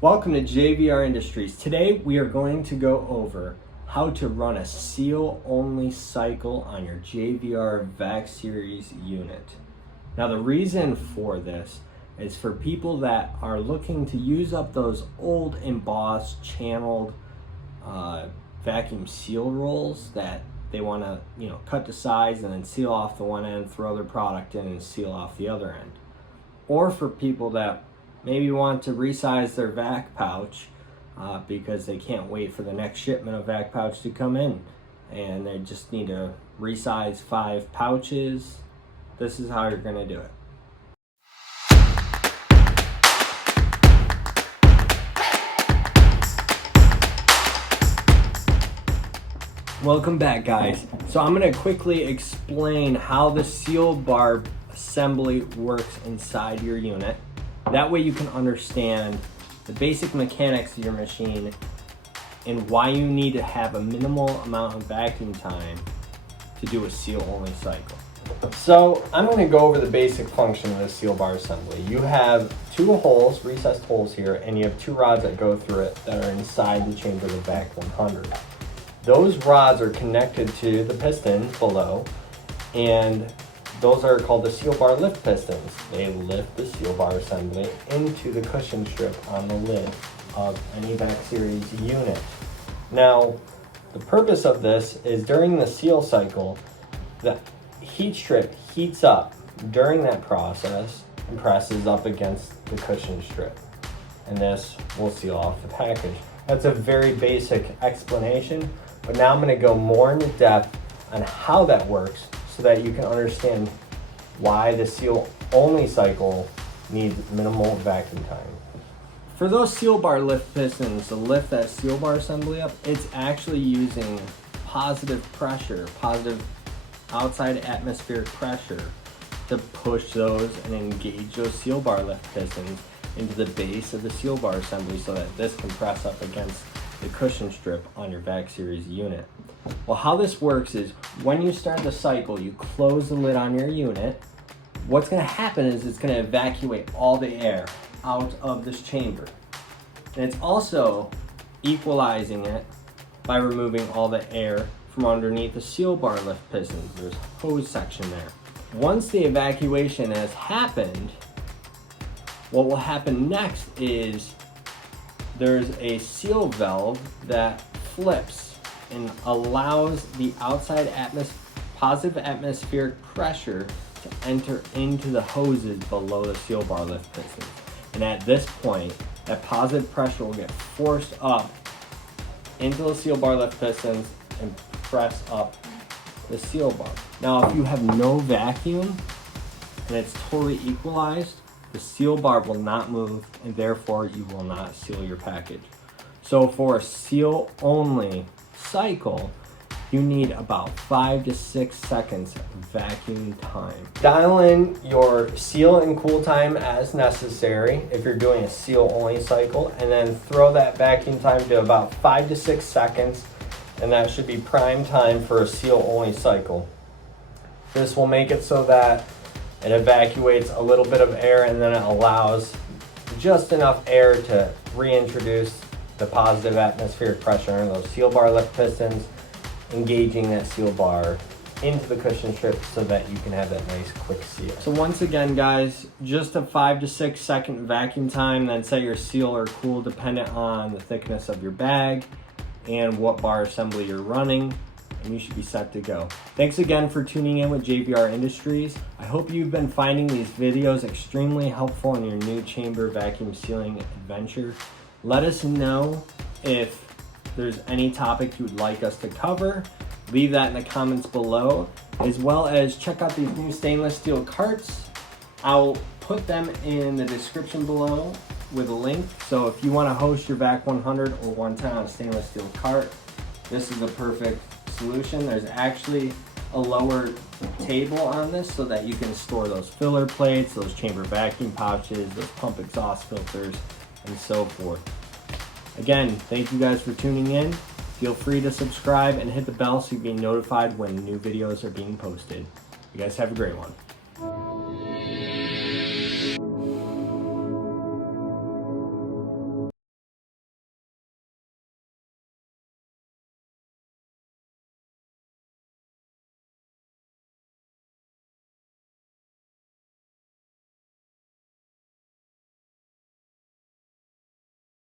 Welcome to JVR Industries. Today we are going to go over how to run a seal-only cycle on your JVR VacSeries unit. Now the reason for this is for people that are looking to use up those old embossed channeled vacuum seal rolls that they want to cut to size and then seal off the one end, throw their product in and seal off the other end. Or for people that maybe want to resize their vac pouch because they can't wait for the next shipment of vac pouch to come in and they just need to resize 5 pouches. This is how you're going to do it. Welcome back, guys. So I'm going to quickly explain how the seal bar assembly works inside your unit. That way you can understand the basic mechanics of your machine and why you need to have a minimal amount of vacuum time to do a seal-only cycle. So I'm going to go over the basic function of the seal bar assembly. You have 2 holes, recessed holes here, and you have 2 rods that go through it that are inside the chamber of the VAC 100. Those rods are connected to the piston below, and those are called the seal bar lift pistons. They lift the seal bar assembly into the cushion strip on the lid of any VacSeries unit. Now, the purpose of this is during the seal cycle, the heat strip heats up during that process and presses up against the cushion strip. And this will seal off the package. That's a very basic explanation, but now I'm going to go more into depth on how that works so that you can understand why the seal-only cycle needs minimal vacuum time. For those seal bar lift pistons to lift that seal bar assembly up, it's actually using positive pressure, positive outside atmospheric pressure to push those and engage those seal bar lift pistons into the base of the seal bar assembly so that this can press up against the cushion strip on your VacSeries unit. Well, how this works is when you start the cycle, you close the lid on your unit. What's going to happen is it's going to evacuate all the air out of this chamber. And it's also equalizing it by removing all the air from underneath the seal bar lift pistons. There's a hose section there. Once the evacuation has happened, what will happen next is there's a seal valve that flips and allows the outside positive atmospheric pressure to enter into the hoses below the seal bar lift pistons. And at this point, that positive pressure will get forced up into the seal bar lift pistons and press up the seal bar. Now, if you have no vacuum and it's totally equalized, the seal bar will not move and therefore you will not seal your package. So for a seal only cycle, you need about 5 to 6 seconds of vacuum time. Dial in your seal and cool time as necessary if you're doing a seal only cycle, and then throw that vacuum time to about 5 to 6 seconds, and that should be prime time for a seal only cycle. This will make it so that it evacuates a little bit of air and then it allows just enough air to reintroduce the positive atmospheric pressure in those seal bar lift pistons, engaging that seal bar into the cushion strip so that you can have that nice quick seal. So once again, guys, just a 5 to 6 second vacuum time, then set your seal or cool dependent on the thickness of your bag and what bar assembly you're running, and you should be set to go. Thanks again for tuning in with JVR Industries. I hope you've been finding these videos extremely helpful in your new chamber vacuum sealing adventure. Let us know if there's any topic you'd like us to cover. Leave that in the comments below, as well as check out these new stainless steel carts. I'll put them in the description below with a link. So if you want to host your VAC 100 or 110 on a stainless steel cart, this is the perfect solution. There's actually a lower table on this so that you can store those filler plates, those chamber vacuum pouches, those pump exhaust filters, and so forth. Again, thank you guys for tuning in. Feel free to subscribe and hit the bell so you'll be notified when new videos are being posted. You guys have a great one.